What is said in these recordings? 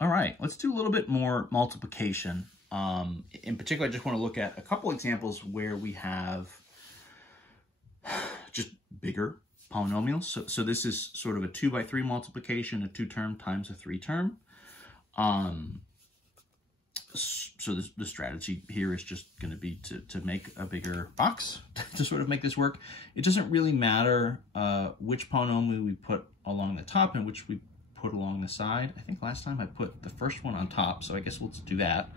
All right, let's do a little bit more multiplication. In particular, I just want to look at a couple examples where we have just bigger polynomials. So this is sort of a 2 by 3 multiplication, a 2-term times a 3-term. So the strategy here is just going to be to make a bigger box to sort of make this work. It doesn't really matter which polynomial we put along the top and which we put along the side. I think last time I put the first one on top, so I guess we'll do that.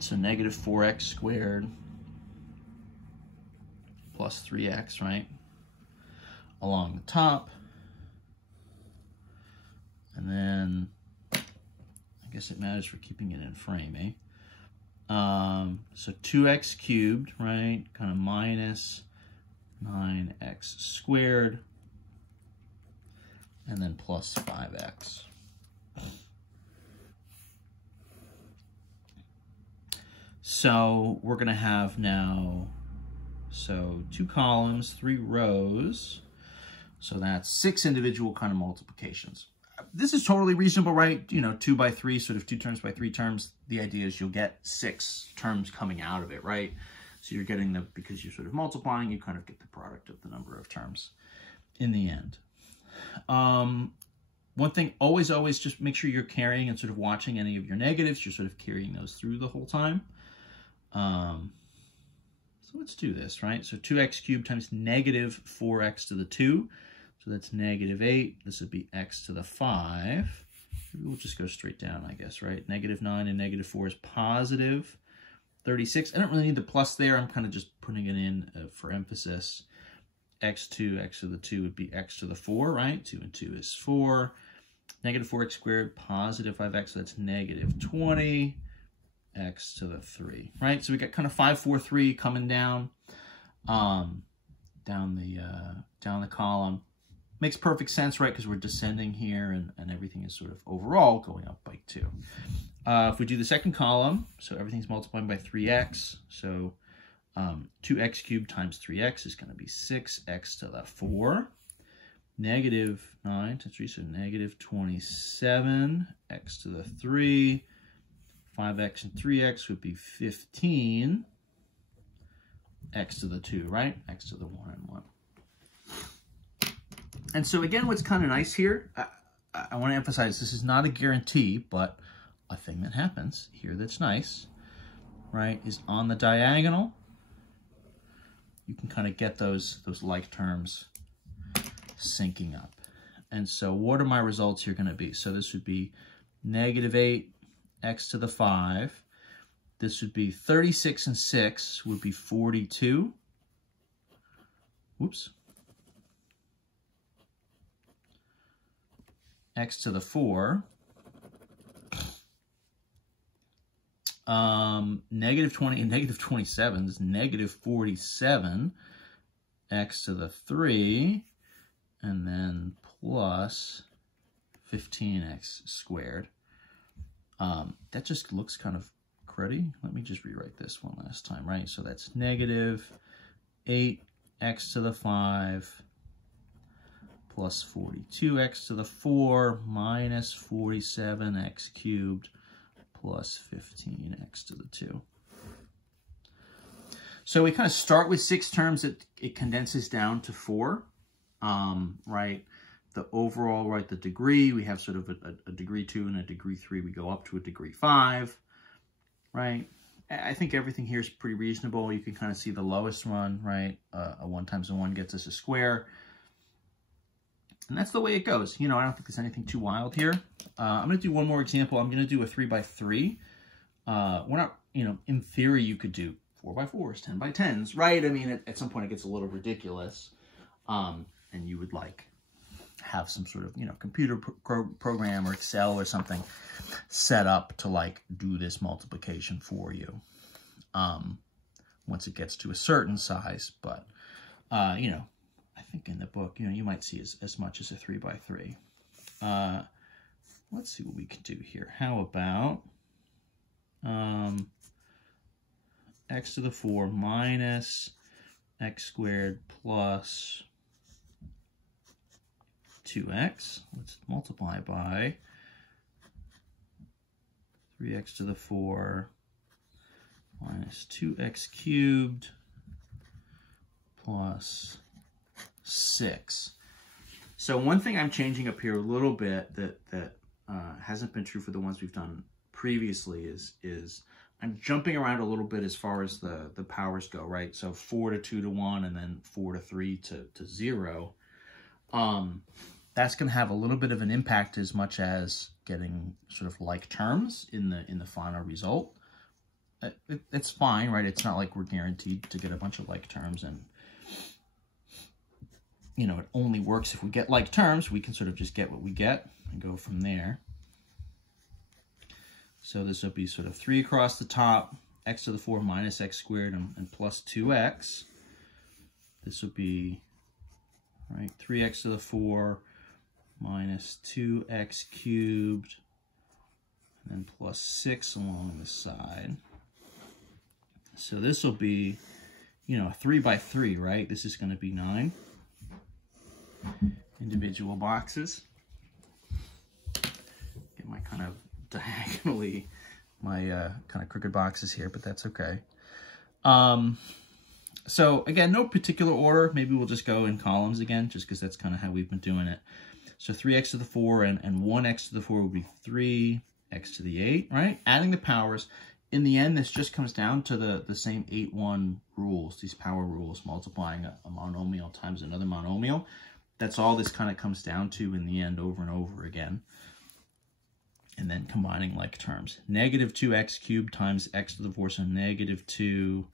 So negative 4x squared plus 3x, right, along the top. And then I guess it matters for keeping it in frame, eh? So 2x cubed, right, kind of minus 9x squared, and then plus 5x. So we're going to have now, so 2 columns, 3 rows. So that's 6 individual kind of multiplications. This is totally reasonable, right? You know, 2 by 3, sort of 2 terms by 3 terms. The idea is you'll get 6 terms coming out of it, right? So you're getting the, because you're sort of multiplying, you kind of get the product of the number of terms in the end. One thing, always just make sure you're carrying and sort of watching any of your negatives. You're sort of carrying those through the whole time. So let's do this, right? So 2x cubed times negative 4x to the 2. So that's negative 8. This would be x to the 5. Maybe we'll just go straight down, I guess, right? Negative 9 and negative 4 is positive 36. I don't really need the plus there. I'm kind of just putting it in for emphasis. X2, x to the 2 would be x to the 4, right? 2 and 2 is 4. Negative 4x squared, positive 5x, so that's negative 20. X to the 3, right? So we got kind of 5, 4, 3 coming down, down the column. Makes perfect sense, right? Because we're descending here and everything is sort of overall going up by 2. If we do the second column, so everything's multiplying by 3x. So 2x cubed times 3x is going to be 6x to the 4. Negative 9 times 3, so negative 27. X to the 3. 5x and 3x would be 15. X to the 2, right? X to the 1 and 1. And so again, what's kind of nice here, I want to emphasize this is not a guarantee, but a thing that happens here that's nice, right, is on the diagonal, you can kind of get those like terms syncing up. And so what are my results here going to be? So this would be negative 8 x to the 5. This would be 36 and 6 would be 42. Whoops. X to the 4. Negative 20 and negative 27 is negative 47. X to the 3. And then plus 15x squared. That just looks kind of cruddy. Let me just rewrite this one last time, right? So that's negative 8x to the 5 plus 42x to the 4 minus 47x cubed plus 15x to the 2. So we kind of start with 6 terms. It condenses down to 4, right? The overall, right, the degree, we have sort of a degree 2 and a degree 3. We go up to a degree 5, right? I think everything here is pretty reasonable. You can kind of see the lowest one, right? A 1 times a 1 gets us a square. And that's the way it goes. You know, I don't think there's anything too wild here. I'm going to do one more example. I'm going to do a 3 by 3. We're not, you know, in theory, you could do 4 by 4s, 10 by 10s, right? I mean, at some point it gets a little ridiculous. And you would like have some sort of, you know, computer program or Excel or something set up to like do this multiplication for you once it gets to a certain size. But, you know, I think in the book, you know, you might see as much as a 3 by 3. Let's see what we can do here. How about x to the 4 minus x squared plus 2x. Let's multiply by 3x to the 4 minus 2x cubed plus 6. So one thing I'm changing up here a little bit that hasn't been true for the ones we've done previously is I'm jumping around a little bit as far as the powers go, right? So 4 to 2 to 1 and then 4 to 3 to 0. That's going to have a little bit of an impact as much as getting sort of like terms in the final result. It's fine, right? It's not like we're guaranteed to get a bunch of like terms, and you know, it only works if we get like terms. We can sort of just get what we get and go from there. So this will be sort of 3 across the top, x to the 4 minus x squared and plus 2x. This will be, right, 3x to the 4 minus 2x cubed, and then plus 6 along the side. So this will be, you know, 3 by 3, right? This is going to be 9 individual boxes. Get my kind of diagonally, my kind of crooked boxes here, but that's okay. So again, no particular order. Maybe we'll just go in columns again, just because that's kind of how we've been doing it. So 3x to the 4 and 1x to the 4 would be 3x to the 8, right? Adding the powers. In the end, this just comes down to the same 8-1 rules, these power rules, multiplying a monomial times another monomial. That's all this kind of comes down to in the end over and over again. And then combining like terms. Negative 2x cubed times x to the 4, so negative 2x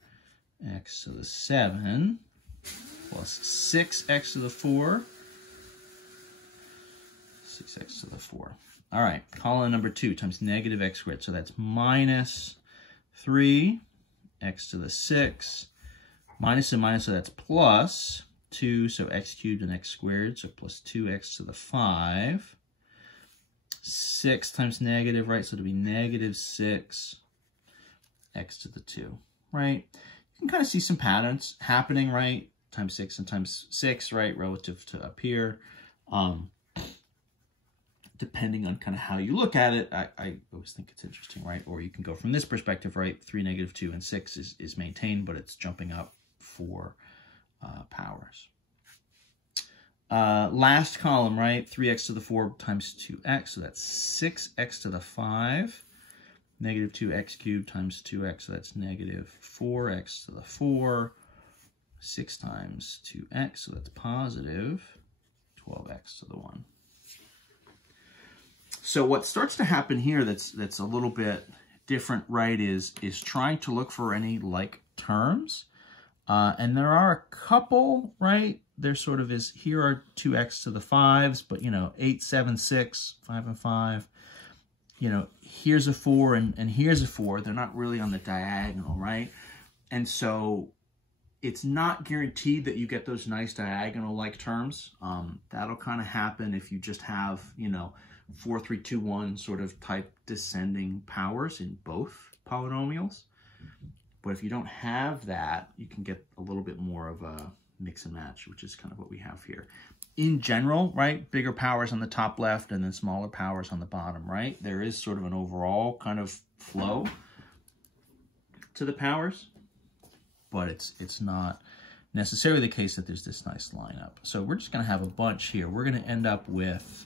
to the 7 plus 6x to the 4. 6x to the 4. All right, column number 2 times negative x squared. So that's minus 3 x to the 6. Minus and minus, so that's plus 2. So x cubed and x squared. So plus 2x to the 5. 6 times negative, right? So it'll be negative 6 x to the 2, right? You can kind of see some patterns happening, right? Times 6 and times 6, right? Relative to up here. Depending on kind of how you look at it, I always think it's interesting, right? Or you can go from this perspective, right? 3, negative 2, and 6 is maintained, but it's jumping up 4 powers. Last column, right? 3x to the 4 times 2x, so that's 6x to the 5. Negative 2x cubed times 2x, so that's negative 4x to the 4. 6 times 2x, so that's positive 12x to the 1. So what starts to happen here that's a little bit different, right, is trying to look for any like terms. And there are a couple, right? There sort of is, here are 2x to the 5s, but, you know, 8, 7, 6, 5, and 5. You know, here's a 4 and here's a 4. They're not really on the diagonal, right? And so it's not guaranteed that you get those nice diagonal-like terms. That'll kind of happen if you just have, you know, 4, 3, 2, 1 sort of type descending powers in both polynomials. But if you don't have that, you can get a little bit more of a mix and match, which is kind of what we have here. In general, right, bigger powers on the top left and then smaller powers on the bottom right. There is sort of an overall kind of flow to the powers, but it's not necessarily the case that there's this nice lineup. So we're just going to have a bunch here. We're going to end up with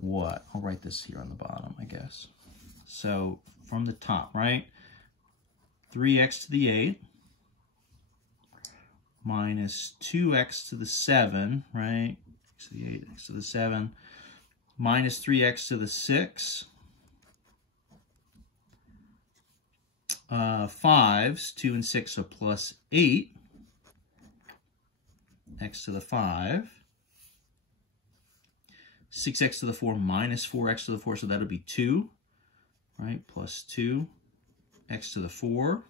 what? I'll write this here on the bottom, I guess. So from the top, right? 3x to the 8 minus 2x to the 7, right? X to the 8, x to the 7, minus 3x to the 6. 5s, 2 and 6, so plus 8, x to the 5. 6x to the 4 minus 4x to the 4, so that'll be 2, right? Plus 2, x to the 4.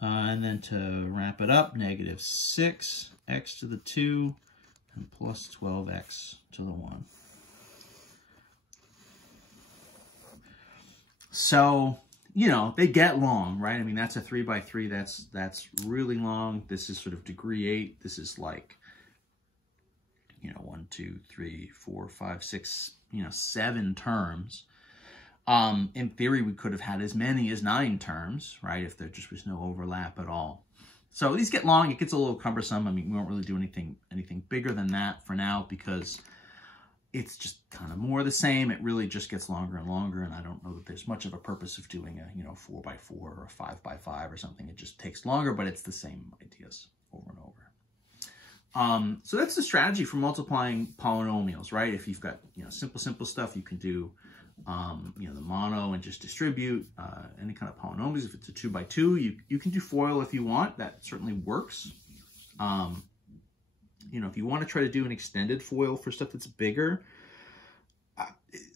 And then to wrap it up, negative 6, x to the 2, and plus 12x to the 1. So, you know, they get long, right? I mean, that's a 3 by 3. That's really long. This is sort of degree 8. This is like, you know, 1, 2, 3, 4, 5, 6, you know, 7 terms. In theory, we could have had as many as 9 terms, right, if there just was no overlap at all. So these get long. It gets a little cumbersome. I mean, we won't really do anything bigger than that for now because it's just kind of more the same. It really just gets longer and longer, and I don't know that there's much of a purpose of doing a 4x4 or a 5x5 or something. It just takes longer, but it's the same ideas over and over. So that's the strategy for multiplying polynomials, right? If you've got simple stuff, you can do the mono and just distribute any kind of polynomials. If it's a 2x2, you can do FOIL if you want. That certainly works. If you want to try to do an extended FOIL for stuff that's bigger,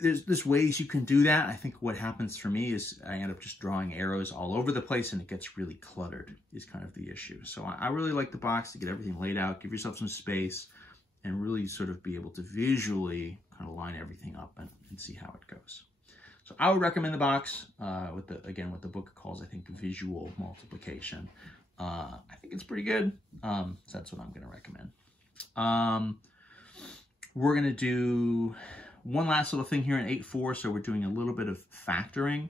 there's ways you can do that. I think what happens for me is I end up just drawing arrows all over the place and it gets really cluttered is kind of the issue. So I really like the box to get everything laid out, give yourself some space, and really sort of be able to visually kind of line everything up and see how it goes. So I would recommend the box with what the book calls, I think, visual multiplication. I think it's pretty good. So that's what I'm going to recommend. We're going to do one last little thing here in 8.4. So we're doing a little bit of factoring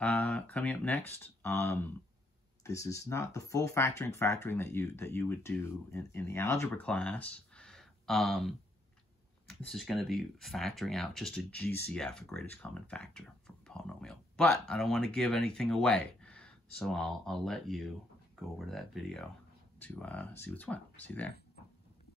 coming up next. This is not the full factoring that you would do in the algebra class. This is going to be factoring out just a GCF, a greatest common factor from a polynomial. But I don't want to give anything away, so I'll let you go over to that video to see what's what. See you there.